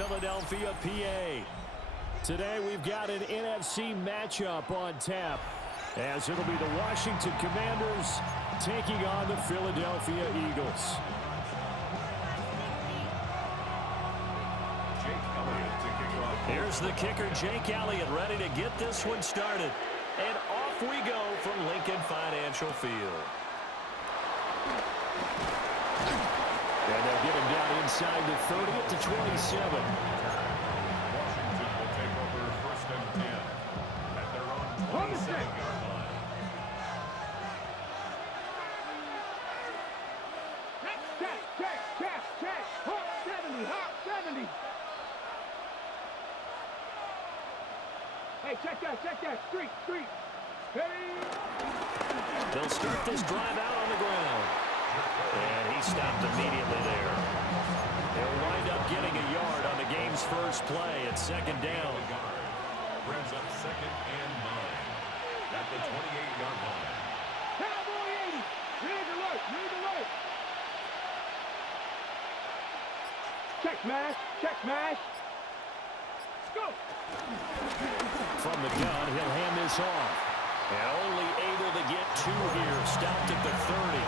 Philadelphia, PA. Today we've got an NFC matchup on tap, as it'll be the Washington Commanders taking on the Philadelphia Eagles. Here's the kicker, Jake Elliott, ready to get this one started. And off we go from Lincoln Financial Field. And they'll get him down inside the 30 to 27. Washington will take over 1st and 10 at their own 27-yard line. Check. Hop 70. Hey, check that. Street. Hey. They'll start this drive out on the ground. And he stopped immediately there. They'll wind up getting a yard on the game's first play at 2nd down. Brings up 2nd and 9 at the 28-yard line. Cowboy 80. Read alert. Check smash. Go. From the gun, he'll hand this off. And only able to get 2 here. Stopped at the 30.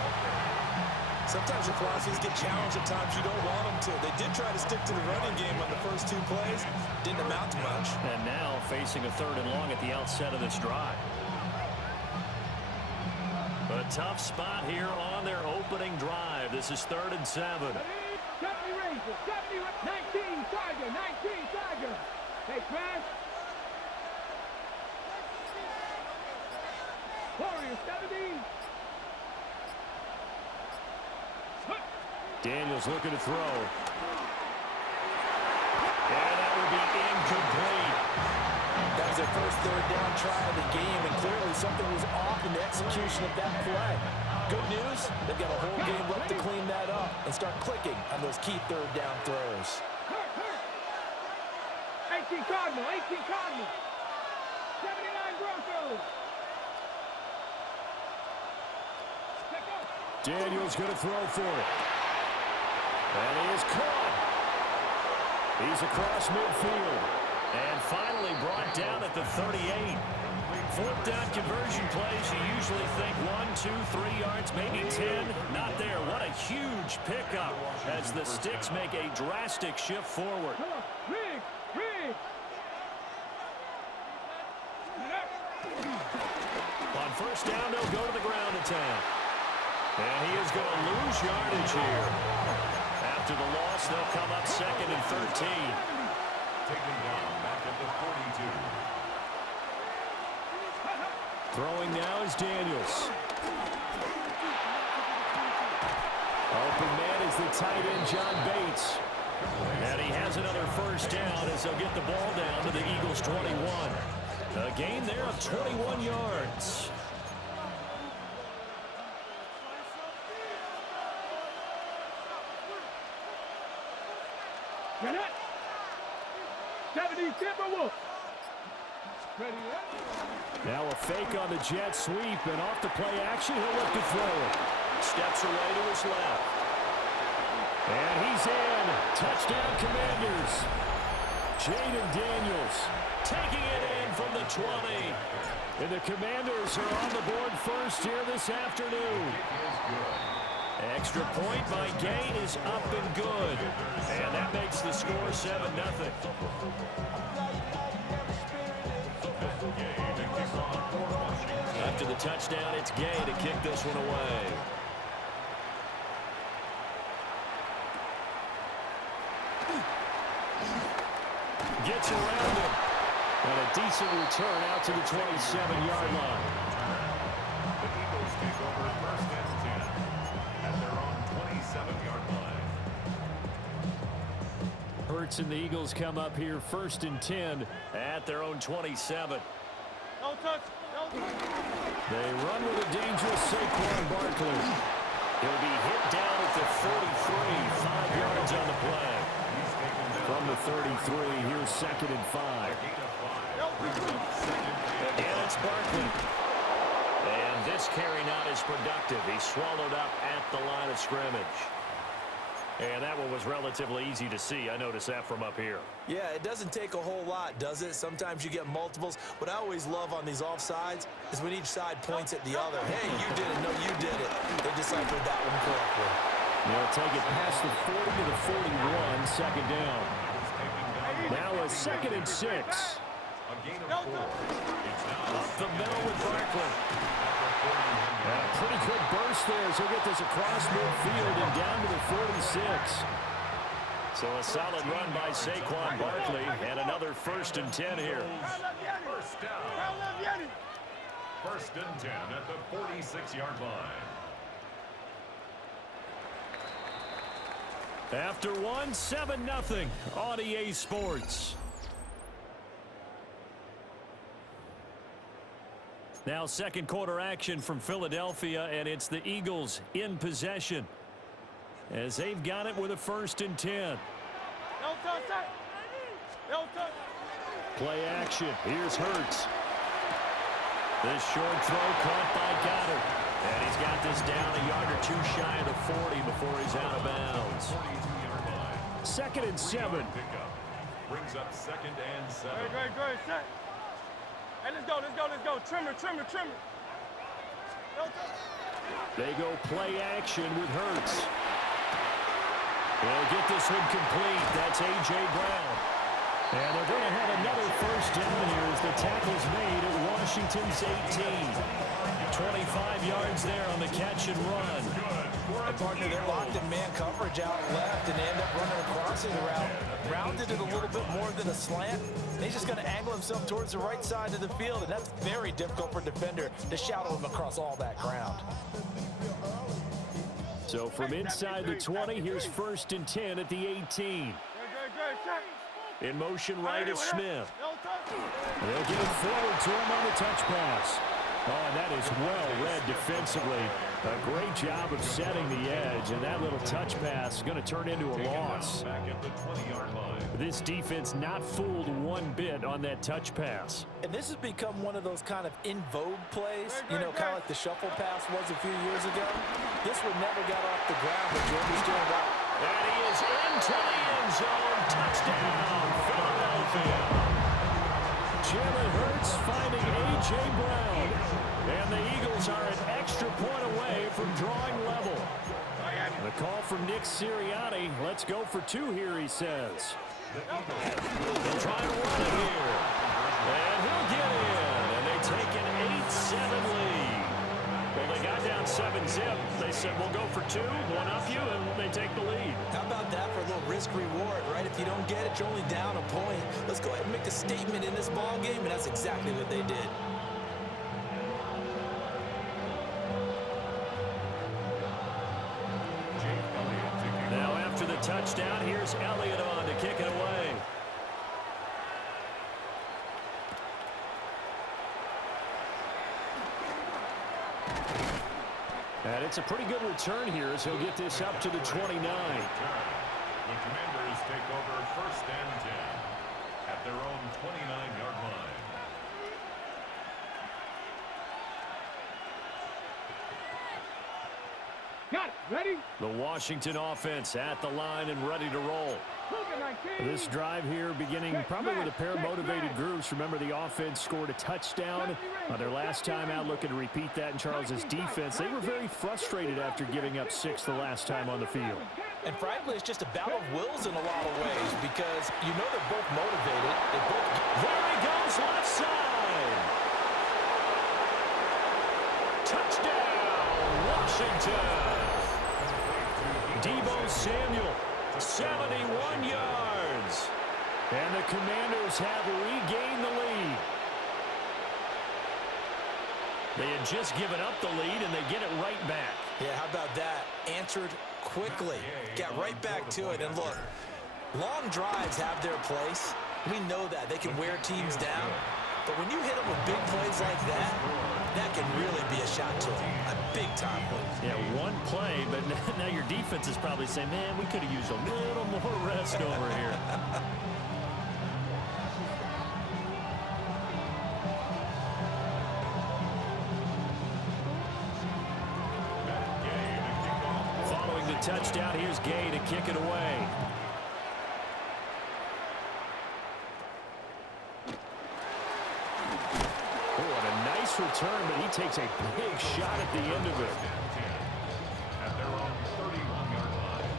Sometimes your philosophies get challenged at times you don't want them to. They did try to stick to the running game on the first 2 plays. Didn't amount to much. And now facing a 3rd and long at the outset of this drive. A tough spot here on their opening drive. This is 3rd and 7. 70 Rangers. 19 Tiger. Hey, smash. Warriors 70. Daniels looking to throw. And that will be incomplete. That was their first 3rd down try of the game, and clearly something was off in the execution of that play. Good news, they've got a whole game left to clean that up and start clicking on those key 3rd down throws. 18 Cardinal. 79 Broncos. Daniels going to throw for it. And he is caught. He's across midfield. And finally brought down at the 38. 4th down conversion plays, you usually think 1, 2, 3 yards, maybe 10. Not there. What a huge pickup as the Sticks make a drastic shift forward. Rig. On 1st down, they'll go to the ground attack. And he is going to lose yardage here. After the loss, they'll come up 2nd and 13. Taken down back at the 42. Throwing now is Daniels. Open man is the tight end, John Bates. And he has another 1st down as they'll get the ball down to the Eagles' 21. A gain there of 21 yards. Get it. 70 Timberwolves. Ready. Now a fake on the jet sweep, and off the play action, he'll look to throw it. Steps away to his left. And he's in. Touchdown, Commanders. Jaden Daniels taking it in from the 20. And the Commanders are on the board first here this afternoon. Extra point by Gain is up and good. And that makes the score 7-0. After the touchdown, it's Gay to kick this one away. Gets around him. And a decent return out to the 27-yard line. The Eagles take over 1st and 10 at their own 27-yard line. Hurts and the Eagles come up here 1st and 10 at their own 27. No touch. They run with a dangerous Saquon Barkley. He'll be hit down at the 43, 5 yards on the play. From the 33, here's 2nd and 5. Again, it's Barkley. And this carry not as productive. He's swallowed up at the line of scrimmage. And that one was relatively easy to see. I noticed that from up here. Yeah, it doesn't take a whole lot, does it? Sometimes you get multiples. What I always love on these offsides is when each side points at the other. Hey, you did it. No, you did it. They deciphered that one correctly. They'll take it past the 40 to the 41, second down. Now a 2nd and 6. A gain of 4. It's now Up the middle with Barkley. And a pretty good burst there as he'll get this across midfield and down to the 46. So a solid run by Saquon Barkley and another 1st and 10 here. first down. 1st and 10 at the 46-yard line. After one, 7-0 on EA Sports. Now 2nd quarter action from Philadelphia, and it's the Eagles in possession as they've got it with a 1st and 10. Play action. Here's Hurts. This short throw caught by Goddard. And he's got this down a yard or 2 shy of the 40 before he's out of bounds. 42-yard line. 2nd and 7. Pickup brings up 2nd and 7. Great, set. Hey, let's go. Trimmer. They go play action with Hurts. They'll get this one complete. That's A.J. Brown. And they're going to have another 1st down here as the tackle's made at Washington's 18. 25 yards there on the catch and run. And partner, they're locked in man coverage out left, and they end up running a crossing route. Rounded it a little bit more than a slant. And he's just going to angle himself towards the right side of the field, and that's very difficult for a defender to shadow him across all that ground. So from inside the 20, here's 1st and 10 at the 18. In motion right is Smith. They'll get it forward to him on the touch pass. Oh, and that is well read defensively. A great job of setting the edge, and that little touch pass is going to turn into a loss. Back at the 20-yard line. This defense not fooled one bit on that touch pass. And this has become one of those kind of in vogue plays, you know, kind of like the shuffle pass was a few years ago. This one never got off the ground, but Jordan's doing well. And he is into the end zone. Touchdown, Philadelphia. Jalen Hurts finding A.J. Brown. And the Eagles are an extra point away from drawing level. The call from Nick Sirianni. Let's go for 2 here, he says. They'll try to run it here. And he'll get in. And they take an 8-7 lead. Well, they got down 7-zip. They said, we'll go for 2, one up you, and they take the lead. How about that for a little risk-reward, right? If you don't get it, you're only down a point. Let's go ahead and make a statement in this ball game, and that's exactly what they did. Now after the touchdown, here's Elliott on to kick it away. And it's a pretty good return here as he'll get this up to the 29. The Commanders take over 1st and 10 at their own 29-yard line. Got it. Ready? The Washington offense at the line and ready to roll. This drive here beginning probably with a pair of motivated groups. Remember, the offense scored a touchdown on their last time out, looking to repeat that in Charles's defense. They were very frustrated after giving up 6 the last time on the field. And frankly, it's just a battle of wills in a lot of ways because you know they're both motivated. There he goes, left side. Touchdown, Washington. Deebo Samuel, 71 yards. And the Commanders have regained the lead. They had just given up the lead, and they get it right back. Yeah, how about that? Answered quickly. Got right back to it. And look, long drives have their place. We know that. They can wear teams down. But when you hit them with big plays like that, that can really be a shot to them. A big-time one. Yeah, one play, but now your defense is probably saying, man, we could have used a little more rest over here. Following the touchdown. Here's Gay to kick it away. Oh, what a nice return, but he takes a big shot at the end of it. At their own 31-yard line.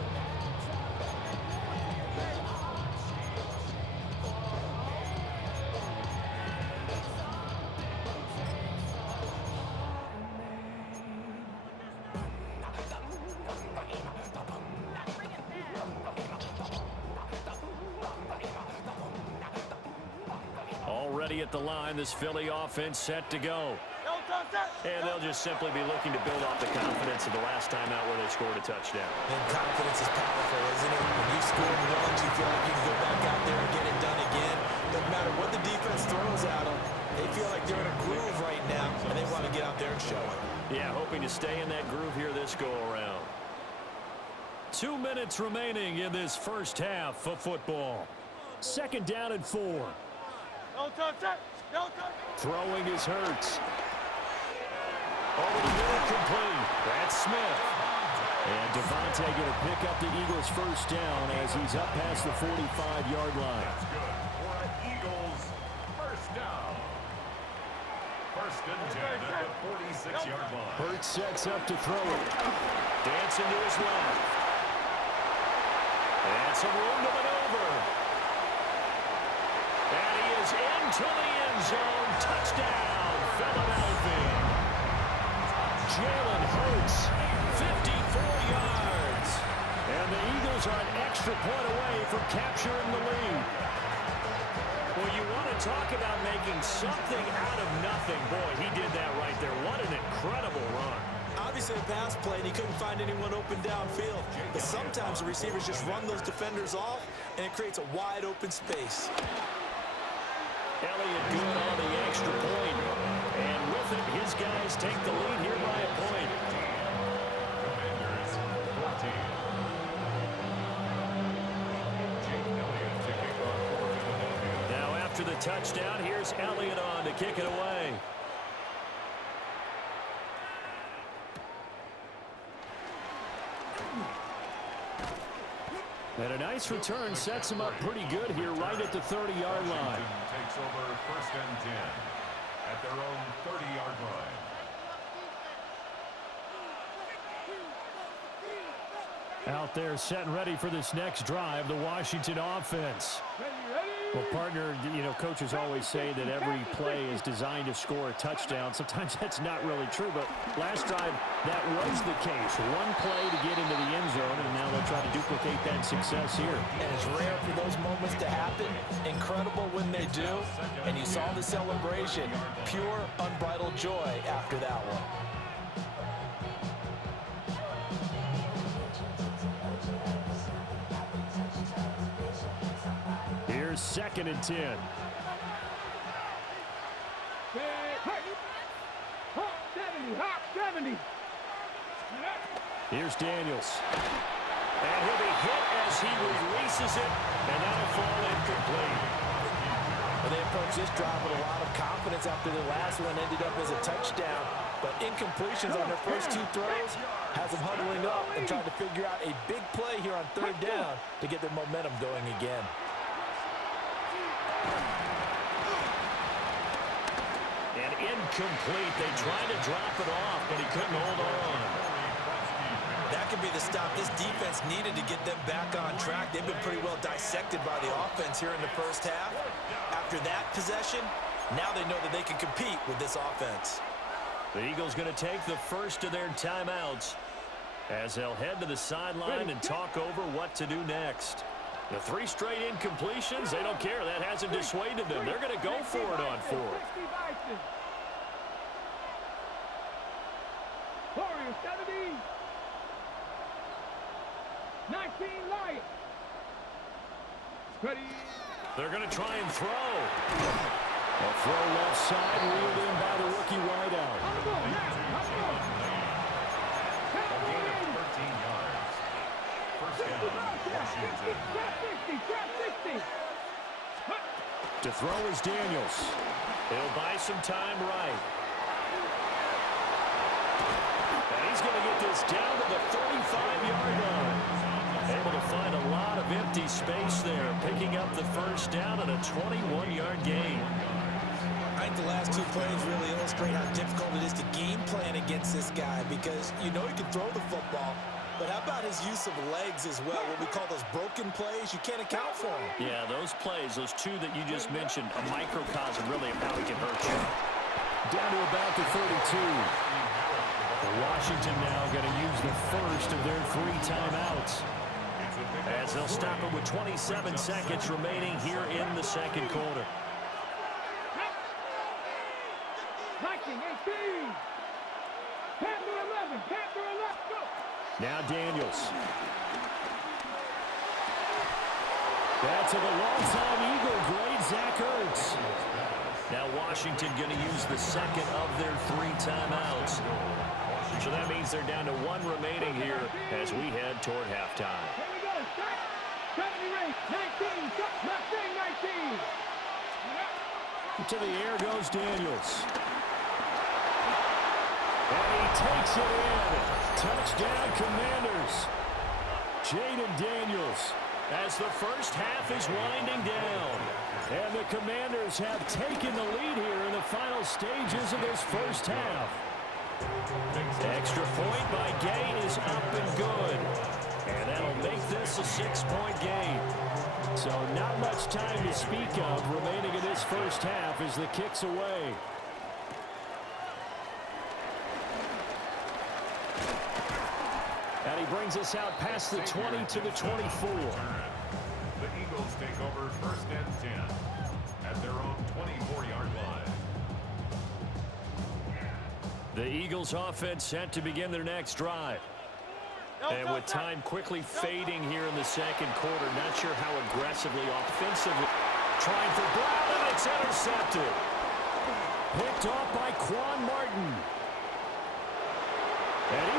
Already at the line, this Philly offense set to go. And they'll just simply be looking to build off the confidence of the last time out where they scored a touchdown. And confidence is powerful, isn't it? When you score once, you feel like you can go back out there and get it done again. Doesn't matter what the defense throws at them. They feel like they're in a groove right now, and they want to get out there and show it. Yeah, hoping to stay in that groove here this go-around. 2 minutes remaining in this first half of football. Second down and 4. Don't touch it. Don't touch it. Throwing is Hurts. Over the middle, complete. That's Smith. And Devontae going to pick up the Eagles' first down as he's up past the 45-yard line. That's good for an Eagles first down. First and 10 at the 46-yard line. Hurts sets up to throw it. Dancing to his left. And some room to maneuver. And he is into the end zone. Touchdown, Philadelphia. Jalen Hurts, 54 yards. And the Eagles are an extra point away from capturing the lead. Well, you want to talk about making something out of nothing. Boy, he did that right there. What an incredible run. Obviously a pass play, and he couldn't find anyone open downfield. But sometimes the receivers just run those defenders off, and it creates a wide open space. Elliott good on the extra point. And with it, his guys take the lead here by a point. Commanders 14. Jake Elliott to kick off for Philadelphia. Now after the touchdown, here's Elliott on to kick it away. And a nice return sets him up pretty good here right at the 30-yard line. Takes over first and 10 at their own 30-yard line. Out there set and ready for this next drive, the Washington offense. Well, partner, you know, coaches always say that every play is designed to score a touchdown. Sometimes that's not really true, but last drive, that was the case. One play to get into the end zone, and now they'll try to duplicate that success here. And it's rare for those moments to happen. Incredible when they do. And you saw the celebration. Pure, unbridled joy after that one. Here's second and 10. Here's Daniels. And he'll be hit as he releases it, and that'll fall incomplete. Well, they approached this drive with a lot of confidence after the last one ended up as a touchdown. But incompletions on their first 2 throws has them huddling up and trying to figure out a big play here on third down to get their momentum going again. And incomplete. They tried to drop it off, but he couldn't hold on. That could be the stop this defense needed to get them back on track. They've been pretty well dissected by the offense here in the first half. After that possession, now they know that they can compete with this offense. The Eagles going to take the first of their timeouts as they'll head to the sideline and talk over what to do next. The 3 straight incompletions, they don't care. That hasn't dissuaded them. They're going to go for it on 4th. Warriors 70. 19 Lions. Ready. They're going to try and throw. A throw left side, reeled in by the rookie wideout. To throw is Daniels. He'll buy some time right. And he's going to get this down to the 35-yard line. Able to find a lot of empty space there, picking up the first down and a 21-yard gain. I think the last two plays really illustrate how difficult it is to game plan against this guy because you know he can throw the football, but how about his use of legs as well? What we call those broken plays, you can't account for them. Yeah, those plays, those two that you just mentioned, a microcosm really of how he can hurt you. Down to about the 32. Washington now going to use the first of their 3 timeouts, as they'll stop it with 27 seconds remaining here in the second quarter. 19, 18. Panther 11, Panther 11, go. Now Daniels. Back to the long-time Eagle, great Zach Ertz. Now Washington going to use the second of their 3 timeouts. So that means they're down to 1 remaining here as we head toward halftime. Here we go, start. 70 race, 19, left wing 19. To the air goes Daniels. And he takes it in. Touchdown, Commanders. Jaden Daniels as the first half is winding down. And the Commanders have taken the lead here in the final stages of this first half. Extra point by Gay is up and good. And that'll make this a 6-point game. So not much time to speak of remaining in this first half as the kick's away. And he brings us out past the 20 to the 24. The Eagles take over first and 10 at their own 24-yard line. The Eagles offense set to begin their next drive. And with time quickly fading here in the second quarter, not sure how aggressively, offensively. Trying for Brown, and it's intercepted. Picked off by Quan Martin. And he